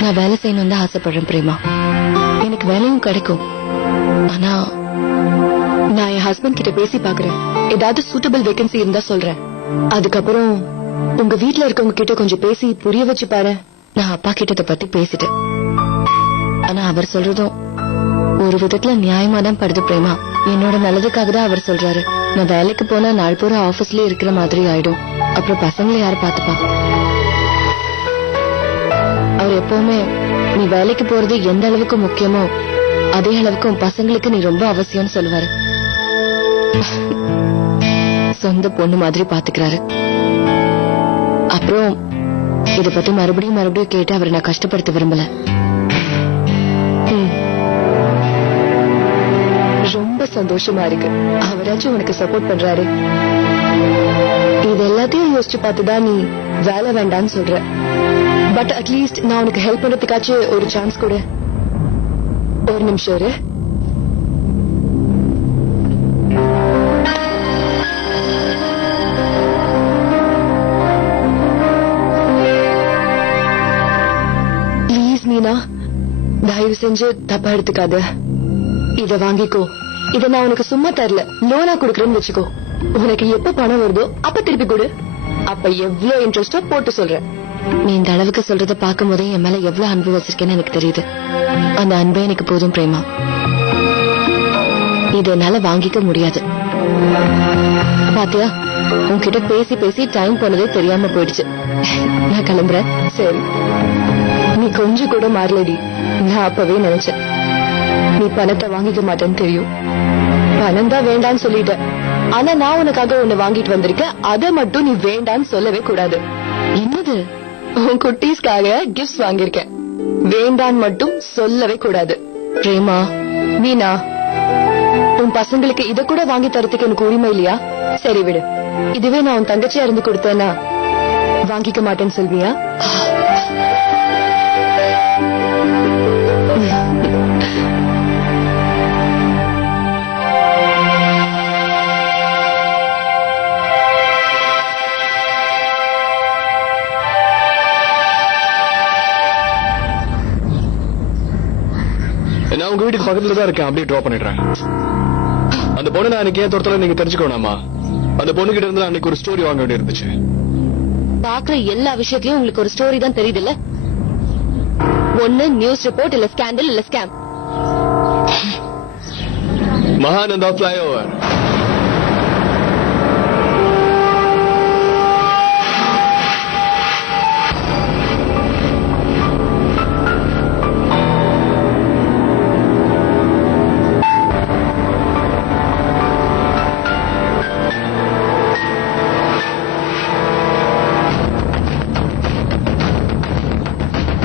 நான் வேலை செய்யணும் தான் ஆசைப்படுறேன் பிரேமா. எனக்கு வேலையும் கிடைக்கும். ஆனா நான் என் ஹஸ்பண்ட் கிட்ட பேசி பாக்குறேன். ஏதாவது சூட்டபிள் வேகன்சி இருந்தா சொல்றேன். அதுக்கப்புறம் உங்க வீட்டுல இருக்கவங்க கிட்ட கொஞ்சம் பேசி புரிய வச்சு பாரு. நான் அப்பா கிட்ட இத பத்தி பேசிட்டேன். ஆனா அவர் சொல்றதும் ஒரு விதத்துல நியாயமா தான் படுது பிரேமா. என்னோட நல்லதுக்காக தான் அவர் சொல்றாரு. நான் வேலைக்கு போனா நாள் பூரா ஆபீஸ்லயே இருக்கிற மாதிரி ஆயிடும். அப்புறம் பசங்களை யாரு பாத்துப்பா? அவர் எப்பவுமே நீ வேலைக்கு போறது எந்த அளவுக்கு முக்கியமோ அதே அளவுக்கு பசங்களுக்கு நீ ரொம்ப அவசியம்னு சொல்லுவாரு. சொந்த பொண்ணு மாதிரி பாத்துக்கிறாரு. அப்புறம் இத பத்தி மறுபடியும் கேட்டு அவரை நான் கஷ்டப்படுத்த விரும்பல. ரொம்ப சந்தோஷமா இருக்கு. அவராச்சும் உனக்கு சப்போர்ட் பண்றாரு. இது எல்லாத்தையும் யோசிச்சு பார்த்துதான் நீ வேலை வேண்டான்னு சொல்ற. பட் அட்லீஸ்ட் நான் உனக்கு ஹெல்ப் பண்றதுக்காச்சும் ஒரு சான்ஸ் கொடு. ஒரு நிமிஷம் இரு. ப்ளீஸ் மீனா, தயவு செஞ்சு தப்பா எடுத்துக்காத. இத வாங்கிக்கோ. இத நான் உனக்கு சும்மா தரல, லோனா குடுக்கறேன்னு வச்சுக்கோ. உனக்கு எப்ப பணம் வருதோ அப்ப திருப்பி கொடு. அப்ப எவ்வளவு இன்ட்ரெஸ்டோ போட்டு சொல்றேன். நீ இந்த அளவுக்கு சொல்றத பாக்கும் போதே என் மேல எவ்வளவு அன்பு வச்சிருக்கேன்னு எனக்கு தெரியுது. அந்த அன்பே எனக்கு போதும் பிரேமா. இது என்னால வாங்கிக்க முடியாது. பாத்தியா, உன்கிட்ட பேசி பேசி டைம் போனதே தெரியாம போயிடுச்சு. நான் கிளம்புறேன். சரி, நீ கொஞ்சம் கூட மாறலடி. நான் அப்பவே நினைச்சேன் நீ பணத்தை வாங்கிக்க மாட்டேன்னு தெரியும். பணம் தான் வேண்டான்னு சொல்லிட்ட. ஆனா நான் உனக்காக ஒண்ணு வாங்கிட்டு வந்திருக்கேன். அதை மட்டும் நீ வேண்டான்னு சொல்லவே கூடாது. என்னது? உன் குட்டீஸ்க்காக கிஃப்ட்ஸ் வாங்கியிருக்கேன். வேண்டான்னு மட்டும் சொல்லவே கூடாது. பிரேமா, மீனா, உன் பசங்களுக்கு இத கூட வாங்கி தரத்துக்கு எனக்கு உரிமை இல்லையா? சரி விடு. இதுவே நான் உன் தங்கச்சியா இருந்து கொடுத்தேன்னா வாங்கிக்க மாட்டேன்னு சொல்வியா? நான் உங்க வீட்டுக்கு பக்கத்துல தான் இருக்கேன். அப்படியே டிராப் பண்ணிடுறேன். அந்த பொண்ணு நான் அன்னைக்கு ஏன் தோட்டத்துல நீங்க தெரிஞ்சுக்கணுமா? அந்த பொண்ணு கிட்ட இருந்து அன்னைக்கு ஒரு ஸ்டோரி வாங்க வேண்டி இருந்துச்சு. பாக்குற எல்லா விஷயத்திலயும் உங்களுக்கு ஒரு ஸ்டோரி தான் தெரியுது இல்ல? ஒண்ணு நியூஸ் ரிப்போர்ட், இல்ல ஸ்கேண்டல், இல்ல ஸ்கேம். மகானந்தா பிளைஓவர்.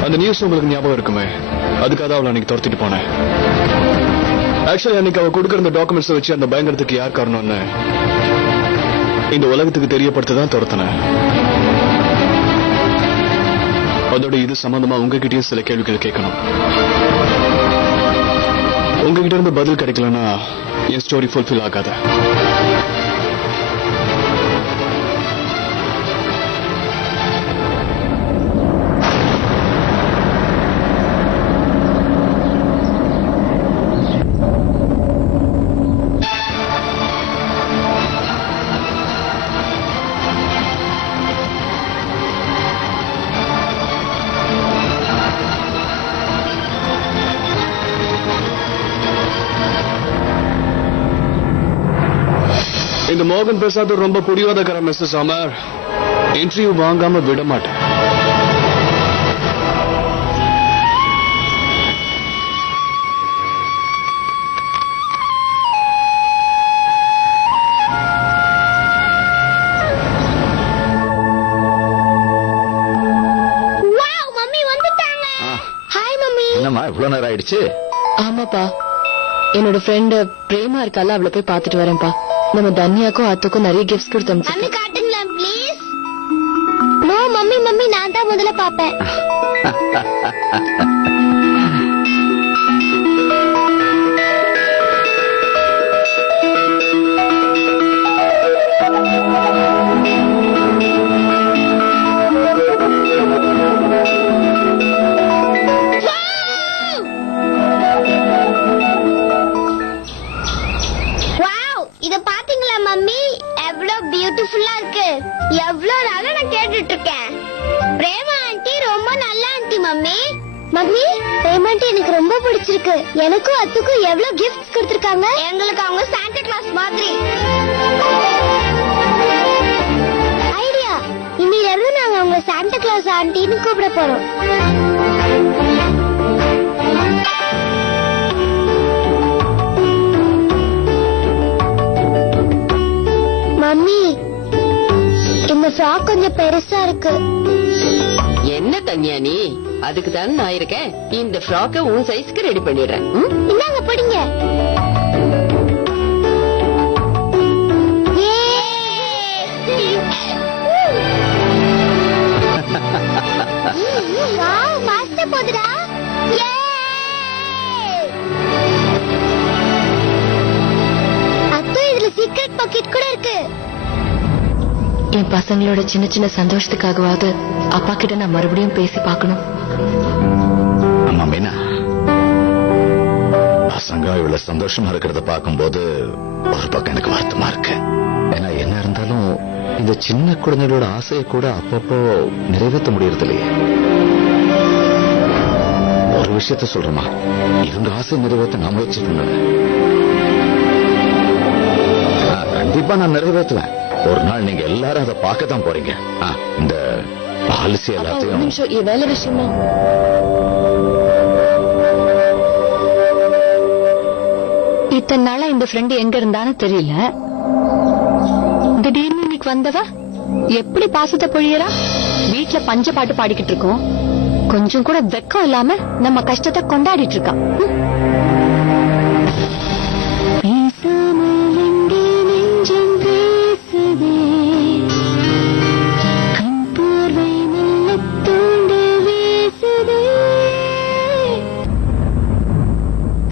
அந்த நியூஸ் உங்களுக்கு ஞாபகம் இருக்குமே? அதுக்காக அவளை அன்னைக்கு துரத்திட்டு போனேன். ஆக்சுவலி அன்னைக்கு அவ கொடுக்கிற அந்த டாக்குமெண்ட்ஸ் வச்சு அந்த பயங்கரத்துக்கு யார் காரணம்னு இந்த உலகத்துக்கு தெரியப்படுத்த தான் துரத்தினேன். அதோட இது சம்பந்தமா உங்ககிட்டயும் சில கேள்விகள் கேட்கணும். உங்ககிட்ட இருந்து பதில் கிடைக்கலன்னா என் ஸ்டோரி ஃபுல்ஃபில் ஆகாத. இந்த மோகன் பிரசாத் ரொம்ப புரியாதக்கார மிஸ்டர் அமர். இன்டர்வியூ வாங்காம விட மாட்டேன். என்னம்மா இவ்வளவு நேரம் ஆயிடுச்சு? ஆமாப்பா, என்னோட ஃப்ரெண்ட் பிரேமா இருக்கால, அவளை போய் பாத்துட்டு வரேன்ப்பா. நம்ம தன்யாக்கும் அத்துக்கும் நிறைய கிஃப்ட்ஸ் கொடுத்தோம். மம்மி காட்டுங்களா ப்ளீஸ்? நோ மம்மி, மம்மி நான் தான் முதல்ல பாப்பேன். மம்மி மம்மி ரேமண்ட் எனக்கு ரொம்ப பிடிச்சிருக்கு. எனக்கும் அத்துக்கும் எவ்வளவு கிஃப்ட்ஸ் கொடுத்திருக்காங்க. எங்களுக்கு அவங்க சாண்டா கிளாஸ் மாதிரி. ஐடியா, இன்னில இருந்து நாங்க அவங்க சாண்டா கிளாஸ் ஆண்டின்னு கூப்பிட போறோம். மம்மி, இந்த ஃப்ராக் கொஞ்சம் பெருசா இருக்கு. என்ன தனியா நீ? அதுக்கு தான் நான் இருக்கேன். இந்த ஃப்ராக்க உன் சைஸ்க்கு ரெடி பண்ணிடுறேன். இந்தாங்க படிங்க. வாவ், மாஸ்டர் போடுடா. அத்தை, இதுல சீக்ரெட் பாக்கெட் கூட இருக்கு. என் பசங்களோட சின்ன சின்ன சந்தோஷத்துக்காகவாவது அப்பா கிட்ட நான் மறுபடியும் பேசி பார்க்கணும். ஆமா மீனா, பசங்க இவ்வளவு சந்தோஷமா இருக்கிறத பார்க்கும்போது ஒரு பக்கம் எனக்கு வருத்தமா இருக்கு. ஏன்னா என்ன இருந்தாலும் இந்த சின்ன குழந்தைகளோட ஆசையை கூட அப்பப்போ நிறைவேற்ற முடியறது இல்லையே. ஒரு விஷயத்த சொல்றேமா, இவங்க ஆசை நிறைவேற்ற நான் முயற்சி பண்ணுவேன். கண்டிப்பா நான் நிறைவேற்றுவேன். ஒரு நாள் நீங்க எல்லாரும் அதை பார்க்கத்தான் போறீங்க. இந்த பாலிசி எல்லாத்தையும் நிமிஷம், வேலை விஷயமா? இத்தனை நாளா இந்த ஃப்ரெண்ட் எங்க இருந்தான்னு தெரியல. திடீர்னு இன்னைக்கு வந்தவ எப்படி பாசத்தை பொழியறா? வீட்டுல பஞ்ச பாட்டு பாடிக்கிட்டு இருக்கோம். கொஞ்சம் கூட வெக்கம் இல்லாம நம்ம கஷ்டத்தை கொண்டாடிட்டு இருக்கா.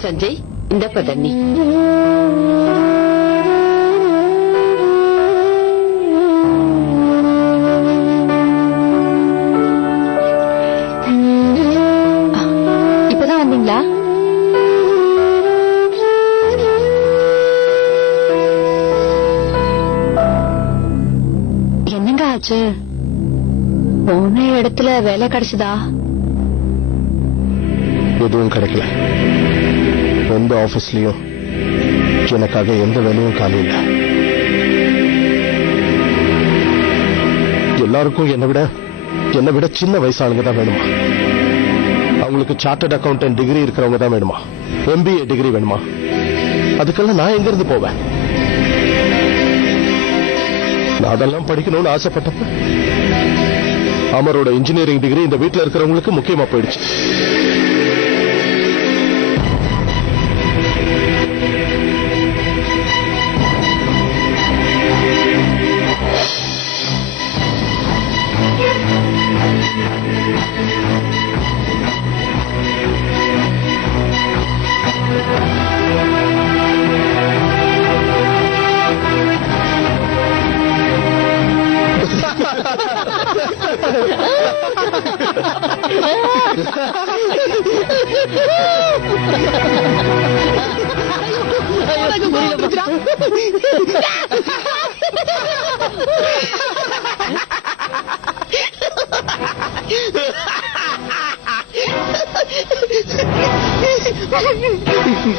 சஞ்சய், இந்தப்ப தண்ணி. இப்பதான் வந்தீங்களா? என்னங்க ஆச்சு? போன இடத்துல வேலை கிடைச்சதா? எதுவும் கிடைக்கல. எந்த ஆபீஸ்லயும் எனக்காக எந்த வேலையும் காலி இல்ல. எல்லாருக்கும் என்னை விட சின்ன வயசாளுங்க தான் வேணுமா? அவங்களுக்கு சார்ட்டர்ட் அக்கவுண்டன்ட் டிகிரி இருக்கிறவங்க தான் வேணுமா? MBA டிகிரி வேணுமா? அதுக்கெல்லாம் நான் எங்க இருந்து போவேன்? நான் அதெல்லாம் படிக்கணும்னு ஆசைப்பட்டப்ப அமரோட இன்ஜினியரிங் டிகிரி இந்த வீட்டுல இருக்கிறவங்களுக்கு முக்கியமா போயிடுச்சு.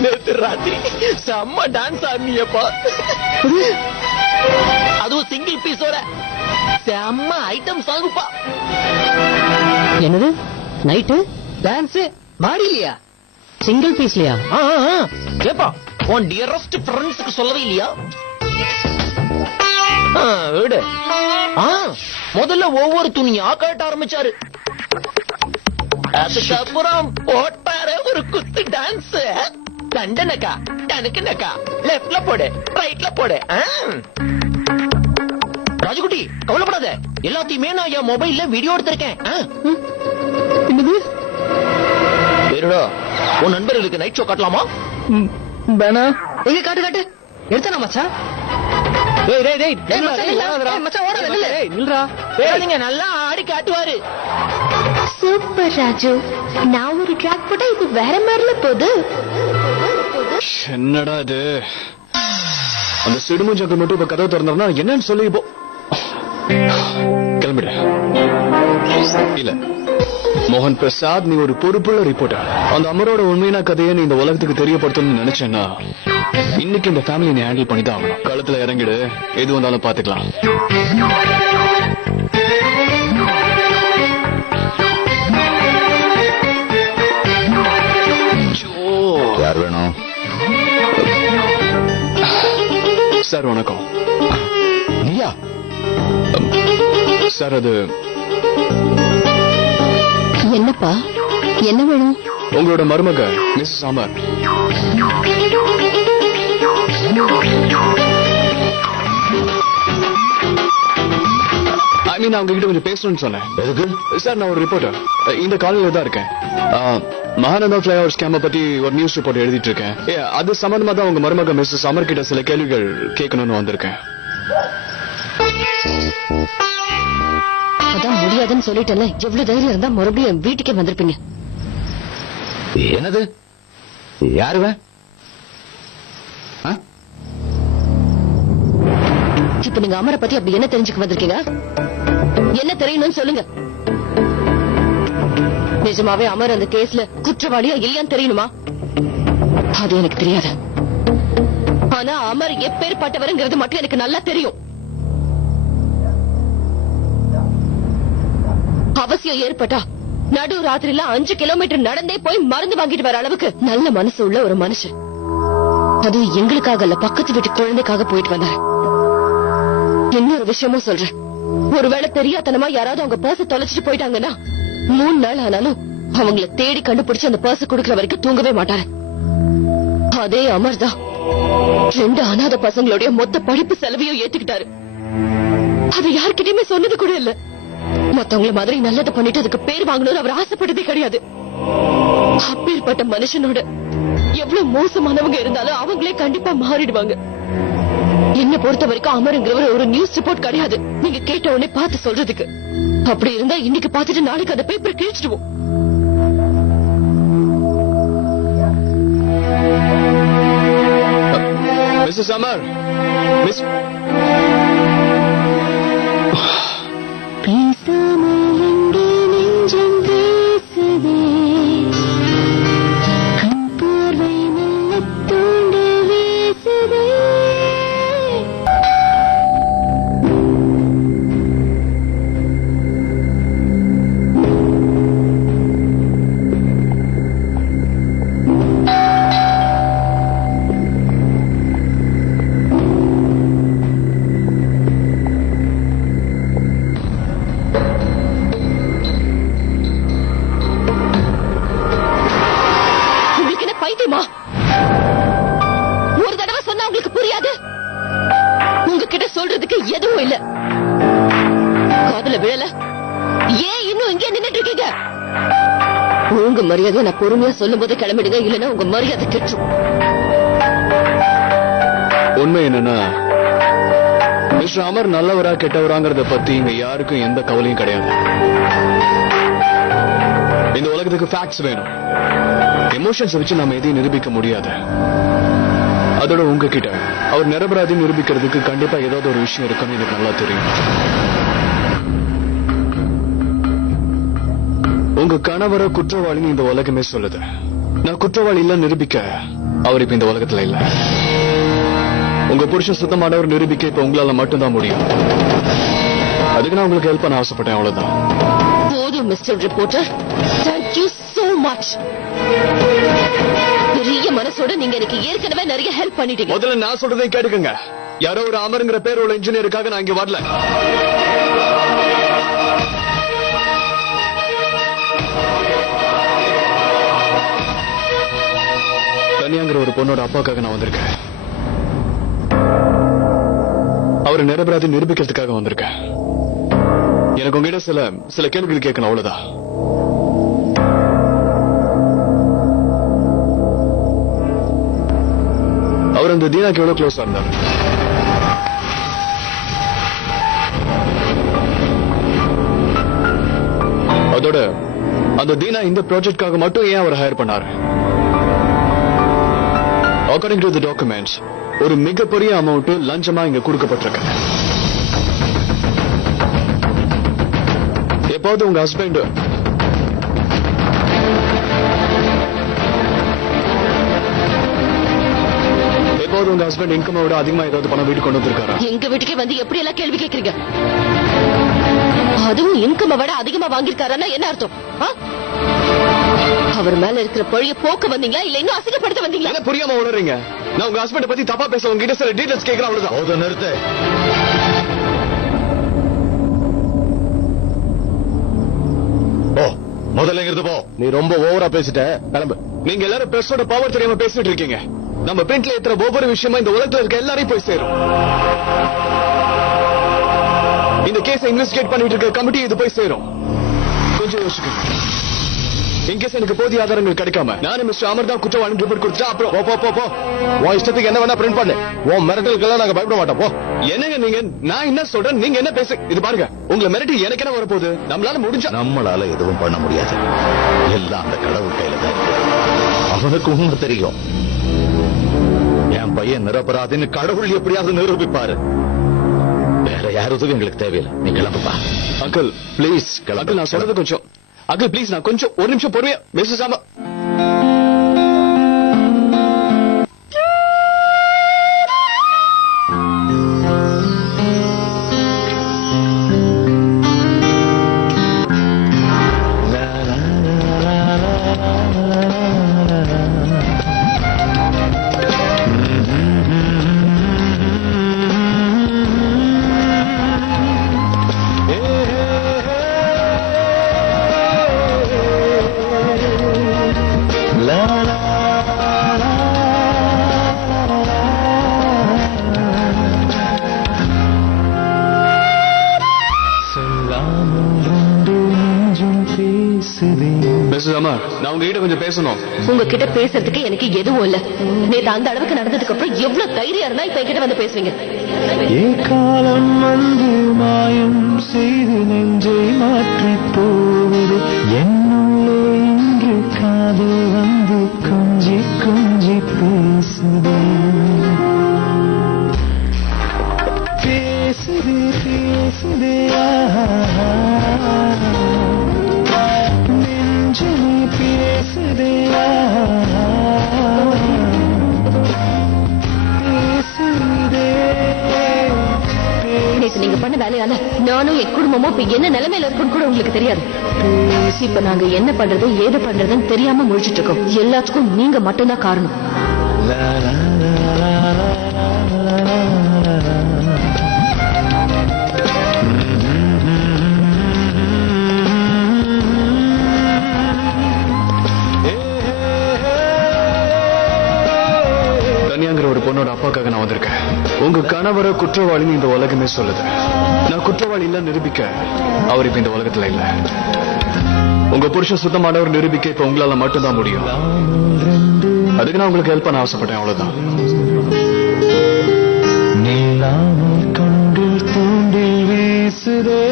நேத்து ராத்திரி செம்ம டான்ஸ் ஆடினியப்பா. அதுவும் சிங்கிள் பீஸோட செம்ம ஐட்டம் சாங்குப்பா. என்னது நைட்டு டான்ஸ் மாடிலையா? சிங்கிள் பீஸ்லயா? ஏப்பா, உன் டியரஸ்ட் ஃப்ரெண்ட்ஸுக்கு சொல்லவே இல்லையா? விடு. முதல்ல ஒவ்வொரு துணியா கட்ட ஆரம்பிச்சாரு. அதுக்கப்புறம் போட்டாரு ஒரு குத்து டான்ஸ். தண்டனக்கா டனுக்குனக்கா, லெப்ட்ல போடு ரைட்ல போடு. ராஜகுட்டி, கவலைப்படாத, எல்லாத்தையுமே நான் என் மொபைல்ல வீடியோ எடுத்திருக்கேன். பேருடா, உன் நண்பர்களுக்கு நைட் ஷோ காட்டலாமா? வேணா. எங்க காட்டு காட்டு. எடுத்தானா மச்சான்? நல்லா ஆடி காட்டுவாரு. சூப்பர் ராஜு, நான் ஒரு ட்ராக் போட்டா இது வேற மாதிரில போகுது. என்னடா இது? அந்த சிடுமுஞ்சங்க மட்டும் இப்ப கதவை திறந்தா என்னன்னு சொல்லி இப்போ கிளம்பிடு. இல்ல, மோகன் பிரசாத், நீ ஒரு பொறுப்புள்ள ரிப்போர்ட்டர். அந்த அமரோட உண்மையான கதையை நீ இந்த உலகத்துக்கு தெரியப்படுத்தணும்னு நினைச்சேன்னா இன்னைக்கு இந்த ஃபேமிலி நீ ஹேண்டில் பண்ணி தான் ஆகணும். களத்துல இறங்கிடு, எது வந்தாலும் பாத்துக்கலாம். யார் வேணும்? சார் வணக்கம். நீயா? சார் அது என்னப்பா, என்ன வேணும்? உங்களோட மருமக மிஸ்ஸஸ் அமர். நான் உங்ககிட்ட கொஞ்சம் பேசணும்னு சொன்னேன். எதுக்கு? சார் நான் ஒரு ரிப்போர்ட்டர், இந்த காலையில தான் இருக்கேன். மகாநந்தா பிளைஓவர் ஸ்கேம பத்தி ஒரு நியூஸ் ரிப்போர்ட் எழுதிட்டு இருக்கேன். அது சம்பந்தமா தான் உங்க மருமக மிஸ்ஸஸ் அமர் கிட்ட சில கேள்விகள் கேட்கணும்னு வந்திருக்கேன். அதான் முடியாதுன்னு சொல்லிட்டேன்ல, எவ்வளவு தைரியம் இருந்தா மறுபடியும் வீட்டுக்கே வந்திருப்பீங்க. என்னது? யாருவ? இப்ப நீங்க அமரை பத்தி அப்படி என்ன தெரிஞ்சுக்க வந்திருக்கீங்க? என்ன தெரியணும்னு சொல்லுங்க. நிஜமாவே அமர் அந்த கேஸ்ல குற்றவாளியா இல்லையான்னு தெரியணுமா? அது எனக்கு தெரியாது. ஆனா அமர் எப்பேற்பட்டவருங்கிறது மட்டும் எனக்கு நல்லா தெரியும். அவசியம் ஏற்பட்டா நடு ராத்திரில 5 கிலோமீட்டர் நடந்தே போய் மருந்து வாங்கிட்டு வர அளவுக்கு நல்ல மனசு உள்ள ஒரு மனுஷன். அது எங்களுக்காக இல்ல, பக்கத்து வீட்டு குழந்தைக்காக போயிட்டு வந்தாரு. இன்னொரு விஷயமும் சொல்றேன், ஒருவேளை தெரியாதனமா யாராவது அவங்க பர்ஸ் தொலைச்சிட்டு போயிட்டாங்கன்னா 3 நாள் ஆனாலும் அவங்கள தேடி கண்டுபிடிச்சு அந்த பர்ஸ் குடுக்கற வரைக்கும் தூங்கவே மாட்டாரு. அதே அமர் தான் 2 அனாதை பசங்களுடைய மொத்த படிப்பு செலவையும் ஏத்துக்கிட்டாரு. அது யார்கிட்டயுமே சொன்னது கூட இல்ல. மத்தவங்கள மாதிரி நல்லது பண்ணிட்டு அதுக்கு பேர் வாங்கணும்னு அவர் ஆசைப்பட்டதே கிடையாது. அப்பேற்பட்ட மனுஷனோட எவ்வளவு மோசமானவங்க இருந்தாலும் அவங்களே கண்டிப்பா மாறிடுவாங்க. என்ன பொறுத்த வரைக்கும் அமருங்கிறவர் ஒரு நியூஸ் ரிப்போர்ட் கிடையாது, நீங்க கேட்ட உடனே பார்த்து சொல்றதுக்கு. அப்படி இருந்தா இன்னைக்கு பார்த்துட்டு நாளைக்கு அந்த பேப்பர் கிழிச்சிடுவோம். மிஸ்ஸஸ் அமர், மிஸ் ஒரு தடவை சொன்னா உங்களுக்கு புரியாது. உங்ககிட்ட சொல்றதுக்கு எதுவும் இல்ல. காதுல விழல. ஏன் இன்னும் இங்கே நின்னுட்டு இருக்கீங்க? உங்க மரியாதையை நான் பொறுமையா சொல்லும் போதே கிளம்பிடுங்க, இல்லன்னா உங்க மரியாதை கெட்டும். உண்மை என்னன்னா, மிஸ்டர் அமர் நல்லவரா கெட்டவராங்கிறத பத்தி இங்க யாருக்கும் எந்த கவலையும் கிடையாது. இந்த உலகத்துக்கு ஃபேக்ட்ஸ் வேணும். எமோஷன்ஸ் வச்சு நாம எதையும் நிரூபிக்க முடியாது. அதோட உங்ககிட்ட அவர் நிரபராதி நிரூபிக்கிறதுக்கு கண்டிப்பா ஏதாவது ஒரு விஷயம் இருக்குன்னு எனக்கு நல்லா தெரியும். உங்க கணவரை குற்றவாளின்னு இந்த உலகமே சொல்லுது. நான் குற்றவாளி இல்ல நிரூபிக்க அவர் இப்ப இந்த உலகத்துல இல்ல. உங்க புருஷன் சுத்தமானவர் நிரூபிக்க இப்ப உங்களால மட்டும்தான் முடியும். அதுக்கு நான் உங்களுக்கு ஹெல்ப் பண்ண ஆசைப்பட்டேன், அவ்வளவுதான். போதும் mister reporter, thank you so much. பெரிய மனசோட நீங்க எனக்கு ஏற்கனவே நிறைய ஹெல்ப் பண்ணிட்டீங்க. முதல்ல நான் சொல்றதை கேட்டுக்கங்க. யாரோ ஒரு அமருங்கிற பேர் உள்ள இன்ஜினியருக்காக நான் இங்க வரல. தனியாங்கிற ஒரு பொண்ணோட அப்பாக்காக நான் வந்திருக்கேன். அவரை நிரபராதி நிரூபிக்கிறதுக்காக வந்திருக்கேன். எனக்கு உங்ககிட்ட சில கேள்விகள் கேட்கணும், அவ்வளவுதான். அவர் அந்த தீனாக்கு எவ்வளவு க்ளோஸா இருந்தார்? அதோட அந்த தீனா இந்த ப்ராஜெக்ட்காக மட்டும் ஏன் அவர் ஹையர் பண்ணாரு? அக்கார்டிங் டு தி டாக்குமெண்ட்ஸ் ஒரு மிகப்பெரிய அமௌண்ட் லஞ்சமா இங்க கொடுக்கப்பட்டிருக்கு. எப்பாவது உங்க ஹஸ்பண்ட் எப்போது உங்க ஹஸ்பண்ட் இன்கம் விட அதிகமா ஏதாவது பணம் வீட்டுக்கு கொண்டு வந்திருக்காரா? எங்க வீட்டுக்கே வந்து எப்படி எல்லாம் கேள்வி கேக்குறீங்க? அதுவும் இன்கம் விட அதிகமா வாங்கிருக்காருன்னா என்ன அர்த்தம்? அவர் மேல இருக்கிற பழிய போக்க வந்தீங்களா இல்ல இன்னும் அசிங்கப்படுத்த வந்தீங்களா? என்ன புரியாம உளறீங்க? நான் உங்க ஹஸ்பண்ட் பத்தி தப்பா பேச உங்ககிட்ட சில டீடைல்ஸ் கேக்குறேன், அவ்வளவுதான். போதும், நிறுத்து. போ, முதல்ல இங்கிருந்து போ. நீ ரொம்ப ஓவரா பேசிட்ட, கிளம்பு. நீங்க எல்லாரும் பிரஸோட பவர் தெரியாம பேசிட்டு இருக்கீங்க. நம்ம பிரிண்ட்ல ஏத்துற ஒவ்வொரு விஷயமா இந்த உலகத்துல இருக்க எல்லாரையும் போய் சேரும். இந்த கேஸை இன்வெஸ்டிகேட் பண்ணிட்டு இருக்க கமிட்டி இது போய் சேரும். கொஞ்சம் யோசிக்கணும். இன்கேஸ் எனக்கு போதிய ஆதாரங்கள் கிடைக்காம நானும் மிஸ்டர் அமர் தான் குற்றவாளி ரிப்போர்ட் கொடுத்தா அப்புறம் போ. உன் இஷ்டத்துக்கு என்ன வேணா பிரிண்ட் பண்ணு. உன் மிரட்டலுக்கெல்லாம் நாங்க பயப்பட மாட்டோம். போ. என்னங்க நீங்க? நான் என்ன சொல்றேன், நீங்க என்ன பேச? இது பாருங்க, உங்களை மிரட்டி எனக்கு என்ன வரப்போகுது? நம்மளால முடிஞ்சா நம்மளால எதுவும் பண்ண முடியாது. எல்லாம் அந்த கடவுள் கையில தான் இருக்கு. அவனுக்கு உண்மை தெரியும். என் பையன் நிரபராதின்னு கடவுள் எப்படியாவது நிரூபிப்பாரு. வேற யாரும் எங்களுக்கு தேவையில்லை. நீ கிளம்புப்பா. Uncle please. அங்கிள் நான் சொல்றது கொஞ்சம். அங்கிள் ப்ளீஸ், நான் கொஞ்சம் ஒரு நிமிஷம் பொறுமையா பேசாம. நான் உங்ககிட்ட கொஞ்சம் பேசணும். உங்ககிட்ட பேசுறதுக்கு எனக்கு எதுவும் இல்ல. நேத்து அந்த அளவுக்கு நடந்ததுக்கு அப்புறம் எவ்வளவு தைரியம் இருந்தா இப்ப என்கிட்ட வந்து பேசுவீங்க? காலம் வந்து மாயம் செய்து நெஞ்சை மாற்றி போவது என்னுள்ளே இன்று காதல் வந்து கொஞ்சி கொஞ்சி பேசுதே பேசுதே பேசுதே நெஞ்சமே பேசுதே நீங்க பண்ண வேலையால நானும் என் குடும்பமும் இப்ப என்ன நிலைமையில இருக்குன்னு கூட உங்களுக்கு தெரியாது. இப்ப நாங்க என்ன பண்றது ஏது பண்றதுன்னு தெரியாம முழிச்சிட்டு இருக்கோம். எல்லாத்துக்கும் நீங்க மட்டும்தான் காரணம். ஒரு பொண்ணோட அப்பாக்காக நான் வந்திருக்கேன். உங்க கணவரை குற்றவாளின்னு இந்த உலகமே சொல்லுது. நான் குற்றவாளி இல்ல நிரூபிக்க அவர் இப்ப இந்த உலகத்துல இல்ல. உங்க புருஷன் சுத்தமானவர் நிரூபிக்க இப்ப உங்களால மட்டும்தான் முடியும். அதுக்கு நான் உங்களுக்கு ஹெல்ப் பண்ண ஆசைப்பட்டேன், அவ்வளவுதான். நீலாமல் கண்டில் தூண்டில் வீசுதே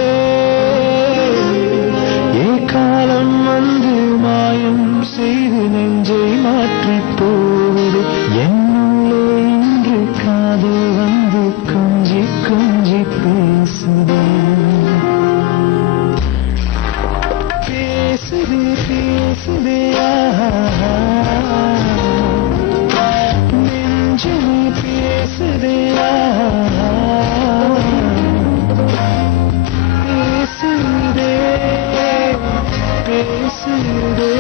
காலம் வந்து மாயம் செய்து நெஞ்சை மாற்றி போவது என்னுள்ளே இன்று காதல் வந்து கொஞ்சி கொஞ்சி பேசுதே பேசுதே பேசுதே நெஞ்சமே பேசுதே பேசுதே பேசுதே